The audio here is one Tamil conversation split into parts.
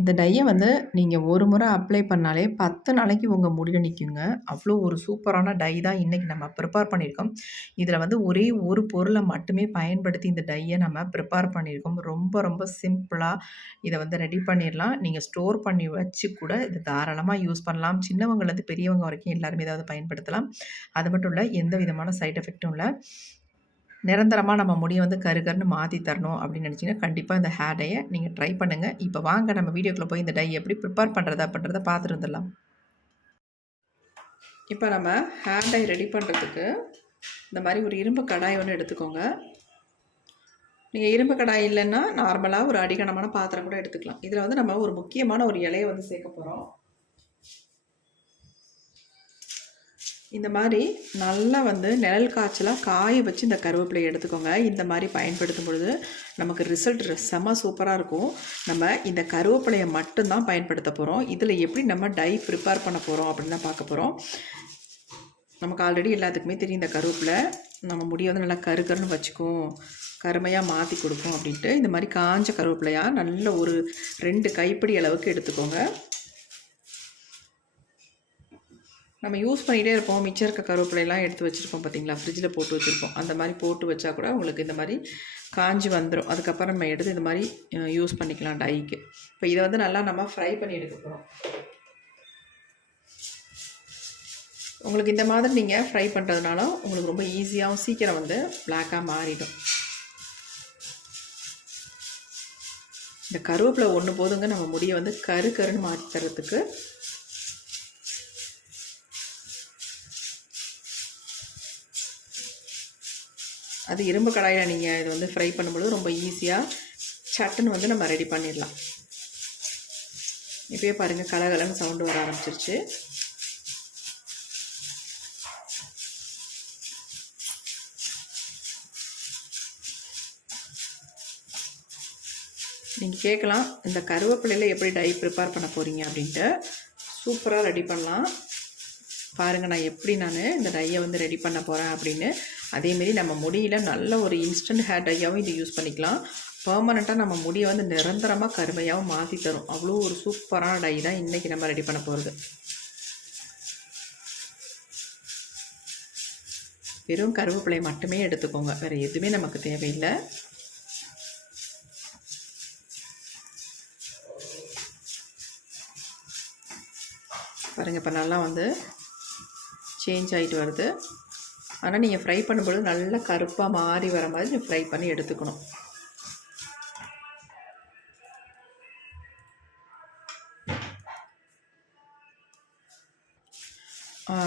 இந்த டையை வந்து நீங்கள் ஒரு முறை அப்ளை பண்ணாலே 10 நாளைக்கு உங்கள் முடியில நிற்குங்க அவ்வளோ ஒரு சூப்பரான டை தான் இன்றைக்கி நம்ம ப்ரிப்பேர் பண்ணியிருக்கோம். இதில் வந்து ஒரே ஒரு பொருளை மட்டுமே பயன்படுத்தி இந்த டையை நம்ம ப்ரிப்பேர் பண்ணியிருக்கோம். ரொம்ப ரொம்ப சிம்பிளாக இதை வந்து ரெடி பண்ணிடலாம் நீங்கள் ஸ்டோர் பண்ணி வச்சு கூட இது தாராளமாக யூஸ் பண்ணலாம். சின்னவங்கலேருந்து பெரியவங்க வரைக்கும் எல்லாருமே இத பயன்படுத்தலாம். அது மட்டும் இல்லை எந்த விதமான சைட் எஃபெக்ட்டும் இல்லை நிரந்தரமாக நம்ம முடியை வந்து கரு கருன்னு தரணும் அப்படின்னு நினச்சிங்கன்னா கண்டிப்பாக இந்த ஹேர் நீங்கள் ட்ரை பண்ணுங்கள் இப்போ வாங்க நம்ம வீடியோக்குள்ளே போய் இந்த டை எப்படி ப்ரிப்பேர் பண்ணுறதா அப்படின்றத பார்த்துருந்துடலாம் இப்போ நம்ம ஹேர் டை ரெடி பண்ணுறதுக்கு இந்த மாதிரி ஒரு இரும்பு கடாய் ஒன்று எடுத்துக்கோங்க. நீங்கள் இரும்பு கடாய் இல்லைன்னா நார்மலாக ஒரு அடிகனமான பாத்திரம் கூட எடுத்துக்கலாம். இதில் வந்து நம்ம ஒரு முக்கியமான ஒரு இலையை வந்து சேர்க்க போகிறோம் இந்த மாதிரி நல்லா வந்து நிழல் காய்ச்சலாக காய வச்சு இந்த கருவேப்பிலையை எடுத்துக்கோங்க. இந்த மாதிரி பயன்படுத்தும் பொழுது, நமக்கு ரிசல்ட் செம்ம சூப்பராக இருக்கும். நம்ம இந்த கருவேப்பிலையை மட்டும்தான் பயன்படுத்த போகிறோம் இதில் எப்படி நம்ம டை ப்ரிப்பேர் பண்ண போகிறோம் அப்படின்னு தான் பார்க்க போகிறோம் நமக்கு ஆல்ரெடி எல்லாத்துக்குமே தெரியும் இந்த கருவேப்பிலை நம்ம முடிய வந்து நல்லா கருக்கருன்னு வச்சுக்கும். கருமையாக மாற்றி கொடுக்கும் அப்படின்ட்டு, இந்த மாதிரி காஞ்ச கருவேப்பிலையாக நல்ல ஒரு ரெண்டு கைப்பிடி அளவுக்கு எடுத்துக்கோங்க. நம்ம யூஸ் பண்ணிகிட்டே இருப்போம். மிச்சம் இருக்க கருவேப்பிலையெல்லாம் எடுத்து வச்சுருப்போம் பார்த்தீங்களா? ஃப்ரிட்ஜில் போட்டு வச்சுருப்போம் அந்த மாதிரி போட்டு வச்சா கூட உங்களுக்கு இந்த மாதிரி காஞ்சு வந்துடும் அதுக்கப்புறம் நம்ம எடுத்து இந்த மாதிரி யூஸ் பண்ணிக்கலாம் டைக்கு. இப்போ இதை வந்து நல்லா நம்ம ஃப்ரை பண்ணி எடுக்க போகிறோம் உங்களுக்கு இந்த மாதிரி நீங்கள் ஃப்ரை பண்ணுறதுனால உங்களுக்கு ரொம்ப ஈஸியாகவும் சீக்கிரம் வந்து பிளாக்காக மாறிடும். இந்த கருவேப்பிலை ஒன்று போதுங்க நம்ம முடியை வந்து கரு கருன்னு மாற்றி தரத்துக்கு அது இரும்பு கடாயில் நீங்கள் இது வந்து ஃப்ரை பண்ணும்பொழுது ரொம்ப ஈஸியாக சட்டுன்னு வந்து நம்ம ரெடி பண்ணிடலாம். இப்பயே பாருங்கள் கலகலன்னு சவுண்டு வர ஆரம்பிச்சிருச்சு. நீங்கள் கேட்கலாம், இந்த கருவேப்பிலையில் எப்படி டை ப்ரிப்பேர் பண்ண போகிறீங்க அப்படின்ட்டு. சூப்பராக ரெடி பண்ணலாம். பாருங்கள் நான் எப்படி நான் இந்த டையை வந்து ரெடி பண்ண போகிறேன் அப்படின்னு. அதேமாரி நம்ம முடியில் நல்ல ஒரு இன்ஸ்டன்ட் ஹேர் டையாகவும் இது யூஸ் பண்ணிக்கலாம். பர்மனெண்ட்டாக நம்ம முடியை வந்து நிரந்தரமாக கருமையாகவும் மாற்றி தரும். அவ்வளோ ஒரு சூப்பரான டை தான் இன்றைக்கி நம்ம ரெடி பண்ண போகிறது வெறும் கருவேப்பிலை மட்டுமே எடுத்துக்கோங்க. வேறு எதுவுமே நமக்கு தேவையில்லை பாருங்கள் இப்போ நல்லா வந்து சேஞ்ச் ஆகிட்டு வருது. ஆனால் நீங்கள் ஃப்ரை பண்ணும்பொழுது நல்லா கருப்பாக மாறி வர மாதிரி ஃப்ரை பண்ணி எடுத்துக்கணும்.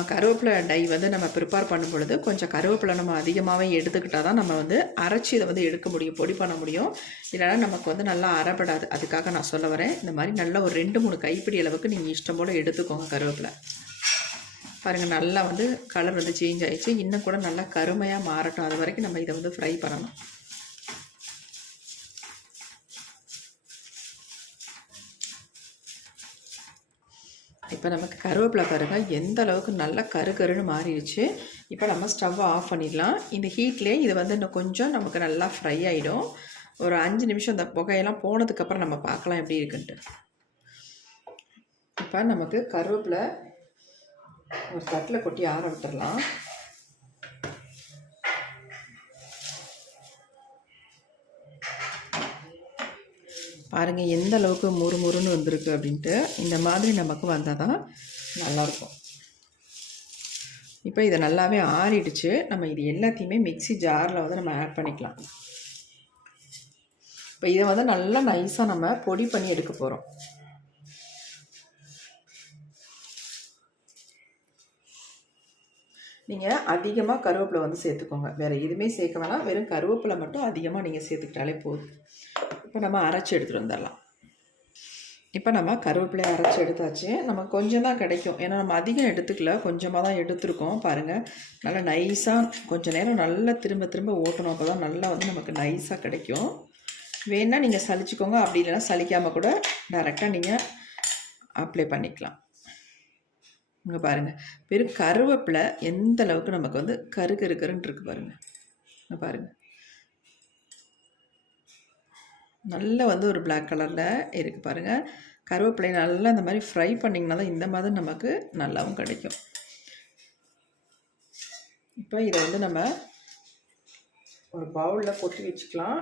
கருவேப்பிலை டை வந்து நம்ம ப்ரிப்பேர் பண்ணும் பொழுது கொஞ்சம் கருவேப்பில நம்ம அதிகமாகவே எடுத்துக்கிட்டால் தான் நம்ம வந்து அரைச்சி இதை வந்து எடுக்க முடியும். பொடி பண்ண முடியும். இல்லைனா நமக்கு வந்து நல்லா அறப்படாது. அதுக்காக நான் சொல்ல வரேன். இந்த மாதிரி நல்லா ஒரு 2, 3 கைப்பிடி அளவுக்கு நீங்கள் இஷ்டம் போல் எடுத்துக்கோங்க கருவேப்பில. பாருங்கள் நல்லா வந்து கலர் வந்து சேஞ்ச் ஆகிடுச்சு இன்னும் கூட நல்லா கருமையாக மாறட்டும். அது வரைக்கும் நம்ம இதை வந்து ஃப்ரை பண்ணணும். இப்போ நமக்கு கருவேப்பிலை பாருங்கள் எந்த அளவுக்கு நல்லா கரு கருன்னு மாறிடுச்சு. இப்போ நம்ம ஸ்டவ்வை ஆஃப் பண்ணிடலாம். இந்த ஹீட்லேயே இது வந்து இன்னும் கொஞ்சம் நமக்கு நல்லா ஃப்ரை ஆகிடும் ஒரு அஞ்சு நிமிஷம் அந்த புகையெல்லாம் போனதுக்கப்புறம் நம்ம பார்க்கலாம் எப்படி இருக்குன்ட்டு. இப்போ நமக்கு கருவேப்பிலை ஒரு தட்டில் கொட்டி ஆற விட்டுறலாம். பாருங்கள் எந்த அளவுக்கு முறு முறுன்னு வந்திருக்கு அப்படின்ட்டு. இந்த மாதிரி நமக்கு வந்தால் தான் நல்லாயிருக்கும். இப்போ இதை நல்லாவே ஆறிடுச்சு. நம்ம இது எல்லாத்தையுமே மிக்ஸி ஜாரில் வந்து நம்ம ஆட் பண்ணிக்கலாம். இப்போ இதை வந்து நல்லா நைஸாக நம்ம பொடி பண்ணி எடுக்க போகிறோம் நீங்கள் அதிகமாக கருவேப்பிலை வந்து சேர்த்துக்கோங்க. வேறு எதுவுமே சேர்க்க வேணாம். வெறும் கருவேப்பிலை மட்டும் அதிகமாக நீங்கள் சேர்த்துக்கிட்டாலே போதும். இப்போ நம்ம அரைச்சி எடுத்துகிட்டு வந்துடலாம் இப்போ நம்ம கருவேப்பிலையை அரைச்சி எடுத்தாச்சு. நமக்கு கொஞ்சம் தான் கிடைக்கும். ஏன்னா நம்ம அதிகம் எடுத்துக்கல. கொஞ்சமாக தான் எடுத்திருக்கோம். பாருங்கள் நல்லா நைஸாக கொஞ்சம் நேரம் நல்லா திரும்ப திரும்ப ஓட்டணும். அப்போ தான் நல்லா வந்து நமக்கு நைஸாக கிடைக்கும். வேணால் நீங்கள் சலிச்சுக்கோங்க. அப்படி இல்லைனா சலிக்காமல் கூட டேரெக்டாக நீங்கள் அப்ளை பண்ணிக்கலாம். இங்கே பாருங்கள் வெறும் கருவேப்பிலை எந்த அளவுக்கு நமக்கு வந்து கரு கரு கருன்னு இருக்கு பாருங்கள் இங்கே பாருங்கள் நல்ல வந்து ஒரு பிளாக் கலரில் இருக்குது பாருங்கள் கருவேப்பிலை நல்லா இந்த மாதிரி ஃப்ரை பண்ணிங்கன்னா தான் இந்த மாதிரி நமக்கு நல்லாவும் கிடைக்கும். இப்போ இதை வந்து நம்ம ஒரு பவுலில் கொட்டி வச்சுக்கலாம்.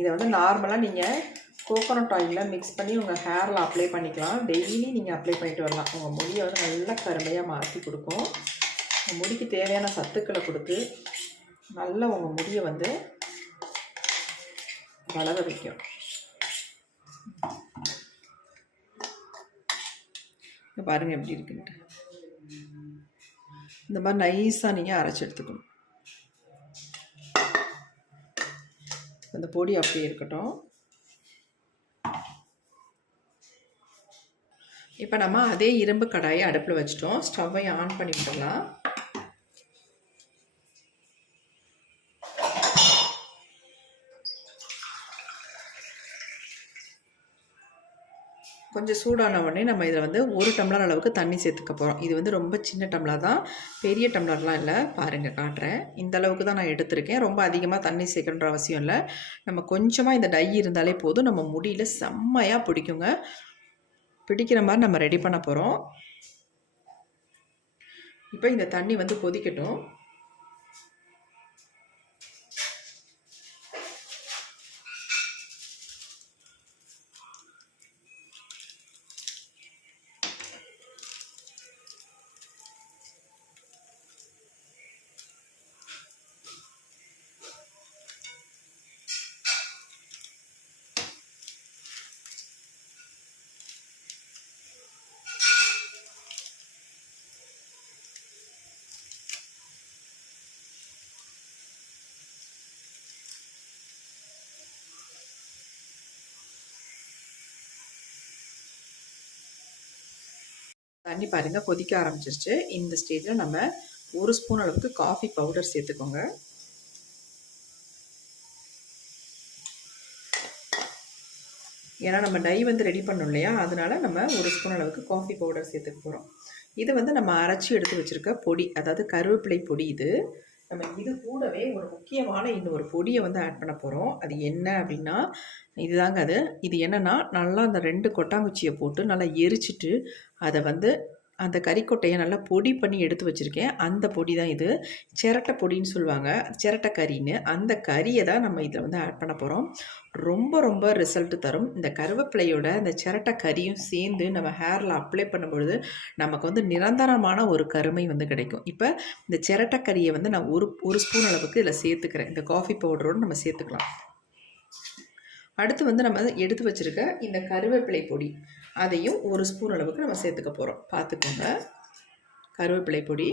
இதை வந்து நார்மலாக நீங்கள் கோகோனட் ஆயிலில் மிக்ஸ் பண்ணி உங்கள் ஹேரில் அப்ளை பண்ணிக்கலாம். டெய்லி நீங்கள் அப்ளை பண்ணிட்டு வரலாம். உங்கள் முடியை வந்து நல்லா கருமையாக மாற்றி கொடுக்கும். உங்கள் முடிக்கு தேவையான சத்துக்களை கொடுத்து நல்லா உங்கள் முடியை வந்து வளர வைக்கும். பாருங்கள் எப்படி இருக்குன்ட்டு. இந்த மாதிரி நைஸாக நீங்கள் அரைச்சி எடுத்துக்கணும். அந்த பொடி அப்படியே இருக்கட்டும். இப்போ நம்ம அதே இரும்பு கடாயை அடுப்பில் வச்சுட்டோம். ஸ்டவ்வை ஆன் பண்ணி விட்டுடலாம். கொஞ்சம் சூடான உடனே நம்ம இதில் வந்து ஒரு டம்ளர் அளவுக்கு தண்ணி சேர்த்துக்க போகிறோம் இது வந்து ரொம்ப சின்ன டம்ளர் தான். பெரிய டம்ளர்லாம் இல்லை. பாருங்கள் காட்டுறேன். இந்த அளவுக்கு தான் நான் எடுத்திருக்கேன். ரொம்ப அதிகமாக தண்ணி சேர்க்கணுன்ற அவசியம் இல்லை. நம்ம கொஞ்சமாக இந்த டை இருந்தாலே போதும். நம்ம முடியல செம்மையாக பிடிக்குங்க. பிடிக்கிற மாதிரி நம்ம ரெடி பண்ண போகிறோம் இப்போ இந்த தண்ணி வந்து கொதிக்கட்டும். தண்ணி பாருங்கள் கொதிக்க ஆரம்பிச்சிருச்சு. இந்த ஸ்டேஜில் நம்ம ஒரு ஸ்பூன் அளவுக்கு காஃபி பவுடர் சேர்த்துக்கோங்க. ஏன்னா நம்ம டை வந்து ரெடி பண்ணோம் இல்லையா? அதனால நம்ம ஒரு ஸ்பூன் அளவுக்கு காஃபி பவுடர் சேர்த்துக்க போகிறோம் இது வந்து நம்ம அரைச்சி எடுத்து வச்சுருக்க பொடி அதாவது கருவேப்பிலை பொடி இது. நம்ம இது கூடவே ஒரு முக்கியமான இன்னொரு பொடியை வந்து ஆட் பண்ண போகிறோம் அது என்ன அப்படின்னா இதுதாங்க அது. இது என்னென்னா நல்லா அந்த ரெண்டு கொட்டாங்குச்சியை போட்டு நல்லா எரிச்சிட்டு அதை வந்து அந்த கறிக்கொட்டையை நல்லா பொடி பண்ணி எடுத்து வச்சுருக்கேன். அந்த பொடி தான் இது. சிரட்டை பொடின்னு சொல்லுவாங்க. சிரட்டை கறின்னு. அந்த கறியை தான் நம்ம இதில் வந்து ஆட் பண்ண போகிறோம் ரொம்ப ரொம்ப ரிசல்ட் தரும். இந்த கருவேப்பிலையோட இந்த சிரட்டை கறியும் சேர்ந்து நம்ம ஹேரில் அப்ளை பண்ணும்பொழுது நமக்கு வந்து நிரந்தரமான ஒரு கருமை வந்து கிடைக்கும். இப்போ இந்த சிரட்டை கறியை வந்து நான் ஒரு ஒரு ஸ்பூன் அளவுக்கு இதில் சேர்த்துக்கிறேன். இந்த காஃபி பவுடரோடு நம்ம சேர்த்துக்கலாம். அடுத்து வந்து நம்ம எடுத்து வச்சுருக்க இந்த கருவேப்பிலை பொடி அதையும் ஒரு ஸ்பூன் அளவுக்கு நம்ம சேர்த்துக்க போகிறோம் பார்த்துக்கோங்க. கருவேப்பிலை பொடி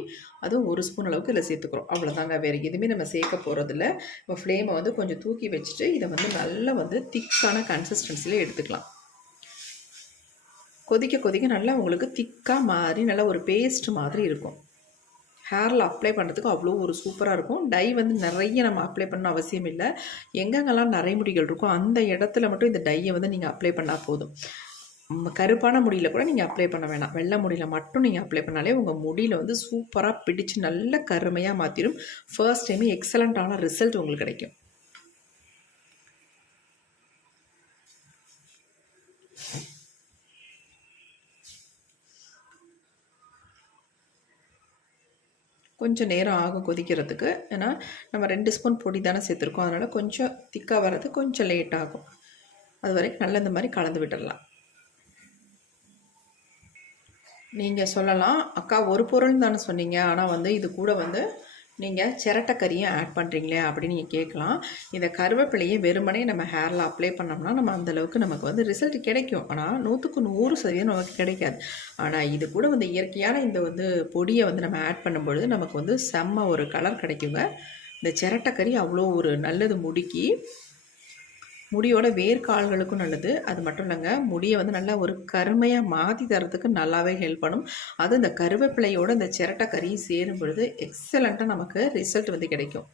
அதுவும் ஒரு ஸ்பூன் அளவுக்கு இதில் சேர்த்துக்கிறோம். அவ்வளோதாங்க. வேறு எதுவுமே நம்ம சேர்க்க போகிறதில்ல இப்போ ஃப்ளேமை வந்து கொஞ்சம் தூக்கி வச்சுட்டு இதை வந்து நல்லா வந்து திக்கான கன்சிஸ்டன்சியில் எடுத்துக்கலாம். கொதிக்க கொதிக்க நல்லா உங்களுக்கு திக்காக மாறி நல்லா ஒரு பேஸ்ட் மாதிரி இருக்கும். ஹேரில் அப்ளை பண்ணுறதுக்கு அவ்வளோ ஒரு சூப்பராக இருக்கும். டை வந்து நிறைய நம்ம அப்ளை பண்ண அவசியம் இல்லை. எங்கெங்கெல்லாம் நரைமுடிகள் இருக்கோ அந்த இடத்துல மட்டும் இந்த டையை வந்து நீங்கள் அப்ளை பண்ணால் போதும். கருப்பான முடியில் கூட நீங்கள் அப்ளை பண்ண வேணாம். வெள்ளை முடியில் மட்டும் நீங்கள் அப்ளை பண்ணாலே உங்கள் முடியில் வந்து சூப்பராக பிடிச்சு நல்ல கருமையாக மாற்றிடும் ஃபர்ஸ்ட் டைமே எக்ஸலண்ட்டான ரிசல்ட் உங்களுக்கு கிடைக்கும். கொஞ்சம் நேரம் ஆகும் கொதிக்கிறதுக்கு. ஏன்னா நம்ம ரெண்டு ஸ்பூன் பொடி தானே சேர்த்துருக்கோம். அதனால் கொஞ்சம் திக்காக வர்றது கொஞ்சம் லேட் ஆகும். அது வரைக்கும் நல்ல இந்த மாதிரி கலந்து விட்டுடலாம் நீங்கள் சொல்லலாம் அக்கா ஒரு பொருள் தானே சொன்னீங்க. ஆனால் வந்து இது கூட வந்து நீங்கள் சிரட்டைக்கறியும் ஆட் பண்ணுறீங்களே அப்படின்னு நீங்கள் கேட்கலாம். இந்த கருவேப்பிலையை வெறுமனே நம்ம ஹேரில் அப்ளை பண்ணோம்னா நம்ம அந்தளவுக்கு நமக்கு வந்து ரிசல்ட் கிடைக்கும். ஆனால் நூற்றுக்கு நூறு சதவீதம் நமக்கு கிடைக்காது. ஆனால் இது கூட வந்து இயற்கையான இந்த வந்து பொடியை வந்து நம்ம ஆட் பண்ணும்பொழுது நமக்கு வந்து செம்ம ஒரு கலர் கிடைக்குங்க. இந்த சிரட்டைக்கறி அவ்வளோ ஒரு நல்லது முடுக்கி முடியோட வேர்க்கால்களுக்கும் நல்லது. அது மட்டும் இல்லைங்க முடியை வந்து நல்லா ஒரு கருமையாக மாற்றி தரத்துக்கு நல்லாவே ஹெல்ப் பண்ணும். அது இந்த கருவேப்பிலையோட இந்த சிரட்டை கறியும் சேரும் பொழுது எக்ஸலண்ட்டாக நமக்கு ரிசல்ட் வந்து கிடைக்கும்.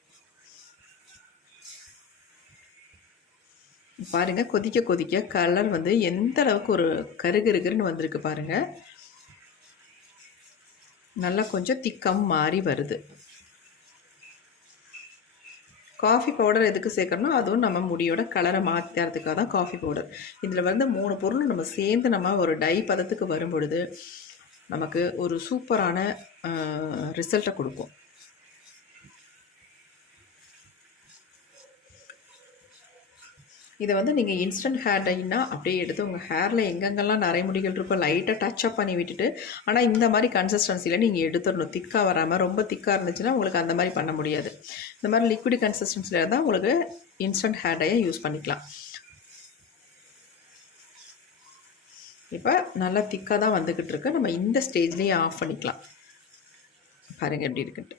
பாருங்கள் கொதிக்க கொதிக்க கலர் வந்து எந்த அளவுக்கு ஒரு கருகருகருன்னு வந்திருக்கு பாருங்கள் நல்லா கொஞ்சம் திக்கம் மாறி வருது. காஃபி பவுடர் எதுக்கு சேர்க்கணும் அதுவும் நம்ம முடியோட கலரை மாற்றுறதுக்காக தான் காஃபி பவுடர். இதில் வந்து மூணு பொருளும் நம்ம சேர்ந்து நம்ம ஒரு டை பதத்துக்கு வரும் பொழுது நமக்கு ஒரு சூப்பரான ரிசல்ட்டை கொடுக்கும். இதை வந்து நீங்கள் இன்ஸ்டன்ட் ஹேர் டைனா அப்படியே எடுத்து உங்கள் ஹேரில் எங்கெங்கெல்லாம் நரைமுடிகள் இருக்கோ லைட்டாக டச் அப் பண்ணி விட்டுட்டு ஆனால் இந்த மாதிரி கன்சிஸ்டன்சியில் நீங்கள் எடுத்துடணும். திக்காக வராமல் ரொம்ப திக்காக இருந்துச்சுன்னா உங்களுக்கு அந்த மாதிரி பண்ண முடியாது. இந்த மாதிரி லிக்விட் கன்சிஸ்டன்சியில் இருந்தால் உங்களுக்கு இன்ஸ்டன்ட் ஹேர் டையை யூஸ் பண்ணிக்கலாம். இப்போ நல்லா திக்காக தான் வந்துக்கிட்டு இருக்கு. நம்ம இந்த ஸ்டேஜ்லேயே ஆஃப் பண்ணிக்கலாம். பாருங்கள் எப்படி இருக்குன்ட்டு.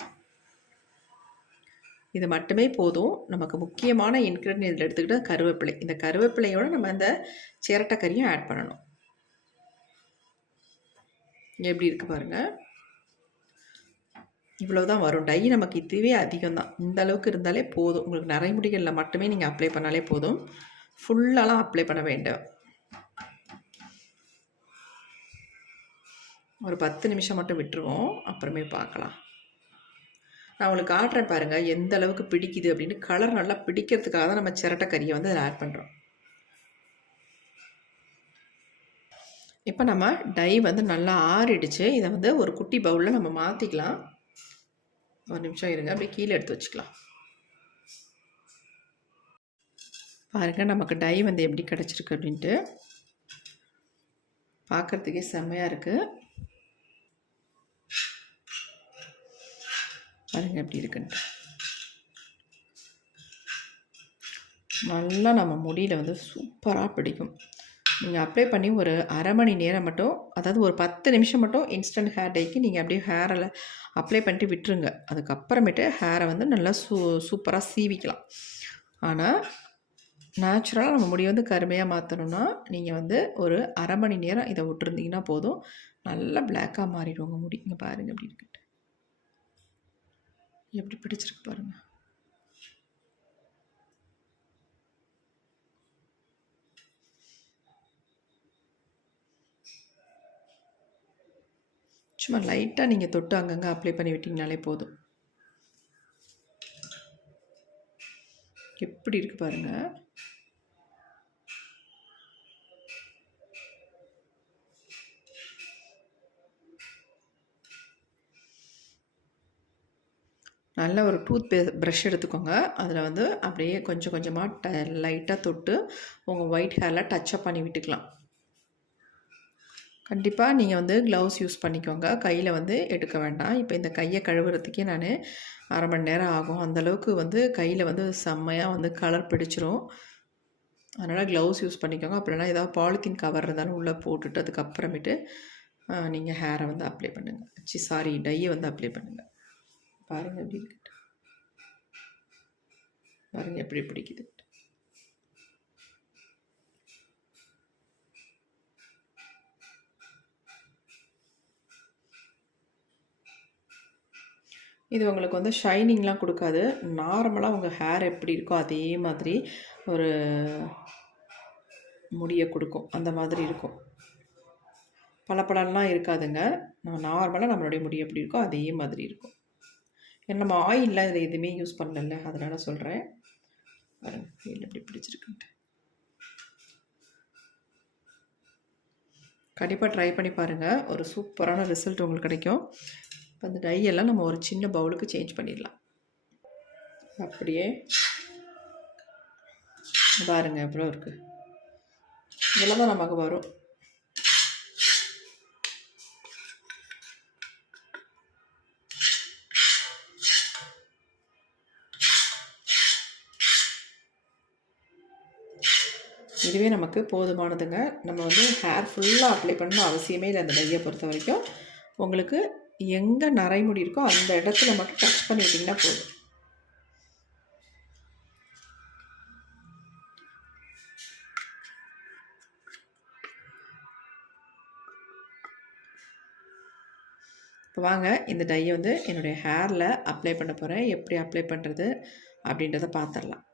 இது மட்டுமே போதும். நமக்கு முக்கியமான இன்க்ரீடியன்ட் இதில் எடுத்துக்கிட்டு கருவேப்பிலை. இந்த கருவேப்பிலையோட நம்ம இந்த சிரட்டைக்கறியும் ஆட் பண்ணணும். எப்படி இருக்குது பாருங்கள் இவ்வளோ தான் வரும். டை நமக்கு இதுவே அதிகம் தான் இந்த அளவுக்கு இருந்தாலே போதும். உங்களுக்கு நரைமுடிகளில் மட்டுமே நீங்கள் அப்ளை பண்ணாலே போதும். ஃபுல்லாலாம் அப்ளை பண்ண வேண்டாம். ஒரு பத்து நிமிஷம் மட்டும் விட்டுருவோம். அப்புறமே பார்க்கலாம். நான் உங்களுக்கு காட்டுறேன் பாருங்கள் எந்த அளவுக்கு பிடிக்குது அப்படின்னு கலர் நல்லா பிடிக்கிறதுக்காக தான் நம்ம சிரட்டை கறியை வந்து அதில் ஆட் பண்ணுறோம் இப்போ நம்ம டை வந்து நல்லா ஆறிடுச்சு. இதை வந்து ஒரு குட்டி பவுலில் நம்ம மாற்றிக்கலாம் ஒரு நிமிஷம் இருங்க அப்படியே கீழே எடுத்து வச்சுக்கலாம். பாருங்கள் நமக்கு டை வந்து எப்படி கிடச்சிருக்கு அப்படின்ட்டு. பார்க்குறதுக்கே செம்மையாக இருக்குது பாருங்கள் எப்படி இருக்குன்ட்டு. நல்லா நம்ம முடியில் வந்து சூப்பராக பிடிக்கும். நீங்கள் அப்ளை பண்ணி ஒரு அரை மணி நேரம் மட்டும் அதாவது ஒரு பத்து நிமிஷம் மட்டும் இன்ஸ்டன்ட் ஹேர் டேக்கு நீங்கள் அப்படியே ஹேரில் அப்ளை பண்ணிட்டு விட்டுருங்க. அதுக்கப்புறமேட்டு ஹேரை வந்து நல்லா சூ சூப்பராக சீவிக்கலாம். ஆனால் நேச்சுரலாக நம்ம முடி வந்து கருமையாக மாற்றணும்னா நீங்கள் வந்து ஒரு அரை மணி நேரம் இதை விட்டுருந்தீங்கன்னா போதும். நல்லா பிளாக்காக மாறிடுவோங்க முடி. இங்கே பாருங்கள் அப்படி எப்படி பிடிச்சிருக்கு பாருங்க. சும்மா லைட்டாக நீங்கள் தொட்டு அங்கங்கே அப்ளை பண்ணி விட்டிங்கனாலே போதும். எப்படி இருக்கு பாருங்கள் நல்ல ஒரு டூத் பே ப்ரஷ் எடுத்துக்கோங்க. அதில் வந்து அப்படியே கொஞ்சம் கொஞ்சமாக ட லைட்டாக தொட்டு உங்கள் ஒயிட் ஹேரில் டச்சப் பண்ணி விட்டுக்கலாம். கண்டிப்பாக நீங்கள் வந்து க்ளவுஸ் யூஸ் பண்ணிக்கோங்க. கையில் வந்து எடுக்க வேண்டாம். இப்போ இந்த கையை கழுவுறதுக்கே நான் அரை மணி நேரம் ஆகும். அந்தளவுக்கு வந்து கையில் வந்து செம்மையாக வந்து கலர் பிடிச்சிரும். அதனால் க்ளவுஸ் யூஸ் பண்ணிக்கோங்க. அப்படின்னா ஏதாவது பாலித்தீன் கவர் இருந்தாலும் உள்ளே போட்டுட்டு அதுக்கப்புறமேட்டு நீங்கள் ஹேரை வந்து அப்ளை பண்ணுங்கள் சி சாரி டையை வந்து அப்ளை பண்ணுங்கள் பாருங்கள் எப்படி இருக்கு பாருங்கள் எப்படி பிடிக்குது இது உங்களுக்கு வந்து ஷைனிங்லாம் கொடுக்காது. நார்மலாக உங்கள் ஹேர் எப்படி இருக்கோ அதே மாதிரி ஒரு முடியை கொடுக்கும். அந்த மாதிரி இருக்கும். பளபளலாம் இருக்காதுங்க. நம்ம நார்மலாக நம்மளுடைய முடி எப்படி இருக்கோ அதே மாதிரி இருக்கும். ஏன்னா நம்ம ஆயிலில் அதில் எதுவுமே யூஸ் பண்ணல அதனால் சொல்கிறேன் பாருங்கள் ஃபீல் எப்படி பிடிச்சிருக்குன்ட்டு. கண்டிப்பாக ட்ரை பண்ணி பாருங்கள் ஒரு சூப்பரான ரிசல்ட் உங்களுக்கு கிடைக்கும். இப்போ அந்த டையெல்லாம் நம்ம ஒரு சின்ன பவுலுக்கு சேஞ்ச் பண்ணிடலாம். அப்படியே. பாருங்கள் எவ்வளோ இருக்குது இதெல்லாம் தான் நமக்கு வரும். இதுவே நமக்கு போதுமானதுங்க. நம்ம வந்து ஹேர் ஃபுல்லாக அப்ளை பண்ணணும் அவசியமே இல்லை அந்த டையை பொறுத்த வரைக்கும். உங்களுக்கு எங்கே நரைமுடி இருக்கோ அந்த இடத்துல மட்டும் டச் பண்ணி விட்டிங்கன்னா போதும். இப்போ வாங்க இந்த டையை வந்து என்னுடைய ஹேரில் அப்ளை பண்ண போகிறேன் எப்படி அப்ளை பண்ணுறது அப்படின்றத பார்த்துடலாம்.